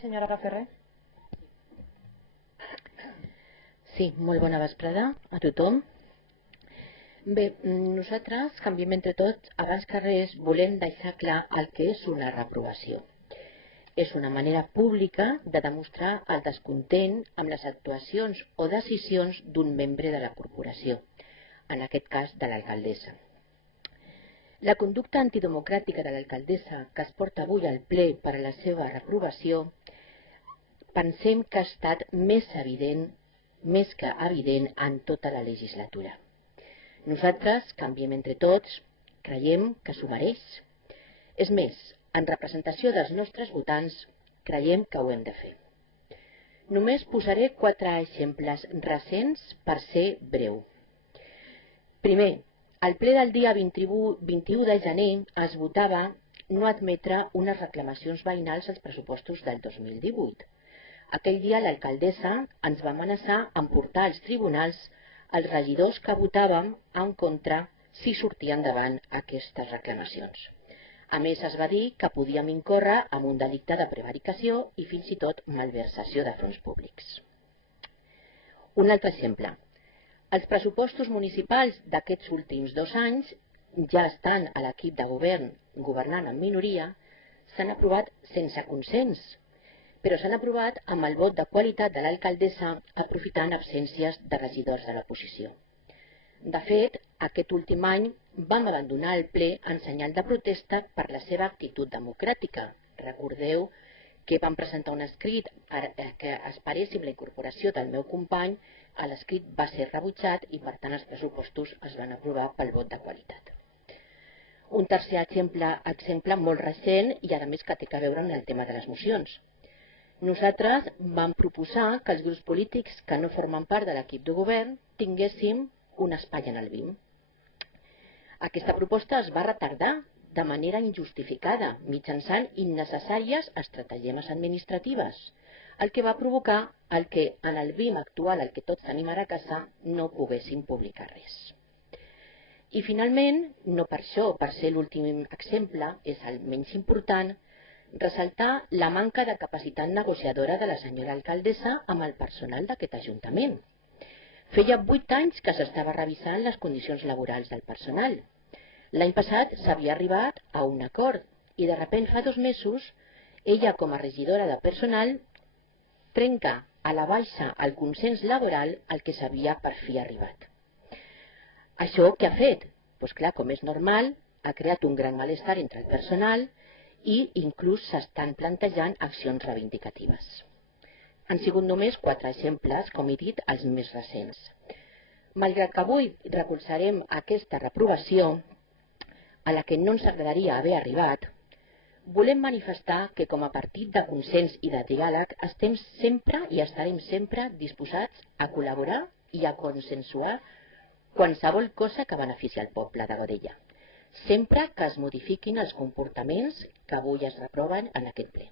Senyora Raferrer. Sí, molt bona vesprada a tothom. Bé, nosaltres, Canviem Entre Tots, abans que res volem deixar clar el que és una reprovació. És una manera pública de demostrar el descontent amb les actuacions o decisions d'un membre de la corporació, en aquest cas de l'alcaldessa. La conducta antidemocràtica de l'alcaldessa que es porta avui al ple per a la seva reprovació pensem que ha estat més que evident en tota la legislatura. Nosaltres, Canviem Entre Tots, creiem que s'ho mereix. És més, en representació dels nostres votants, creiem que ho hem de fer. Només posaré 4 exemples recents per ser breu. Primer, al ple del dia 21 de gener es votava no admetre unes reclamacions veïnals als pressupostos del 2018. Aquell dia l'alcaldessa ens va amenaçar amb portar als tribunals els regidors que votàvem en contra si sortien endavant aquestes reclamacions. A més, es va dir que podíem incórrer en un delicte de prevaricació i fins i tot malversació de fons públics. Un altre exemple. Els pressupostos municipals d'aquests últims 2 anys, ja estan a l'equip de govern governant en minoria, s'han aprovat sense consens, però s'han aprovat amb el vot de qualitat de l'alcaldessa aprofitant absències de regidors de l'oposició. De fet, aquest últim any vam abandonar el ple en senyal de protesta per la seva actitud democràtica. Recordeu que vam presentar un escrit que esperéssim la incorporació del meu company, l'escrit va ser rebutjat i per tant els pressupostos es van aprovar pel vot de qualitat. Un tercer exemple molt recent i a més que té a veure amb el tema de les mocions. Nosaltres vam proposar que els grups polítics que no formen part de l'equip de govern tinguéssim un espai en el BIM. Aquesta proposta es va retardar de manera injustificada mitjançant innecessàries estratagemes administratives, el que va provocar que en el BIM actual, el que tots tenim ara a casa, no poguéssim publicar res. I finalment, no per això, per ser l'últim exemple, és el menys important, ressaltar la manca de capacitat negociadora de la senyora alcaldessa amb el personal d'aquest ajuntament. Feia 8 anys que s'estava revisant les condicions laborals del personal. L'any passat s'havia arribat a un acord i de sobte fa 2 mesos ella com a regidora de personal trenca a la baixa el consens laboral al que s'havia per fi arribat. Això què ha fet? Doncs clar, com és normal, ha creat un gran malestar entre el personal i inclús s'estan plantejant accions reivindicatives. Han sigut només 4 exemples, com he dit, els més recents. Malgrat que avui recolzarem aquesta reprovació, a la que no ens agradaria haver arribat, volem manifestar que com a partit de consens i de diàleg estem sempre i estarem sempre disposats a col·laborar i a consensuar qualsevol cosa que benefici el poble de Godella, sempre que es modifiquin els comportaments que avui es reproven en aquest ple.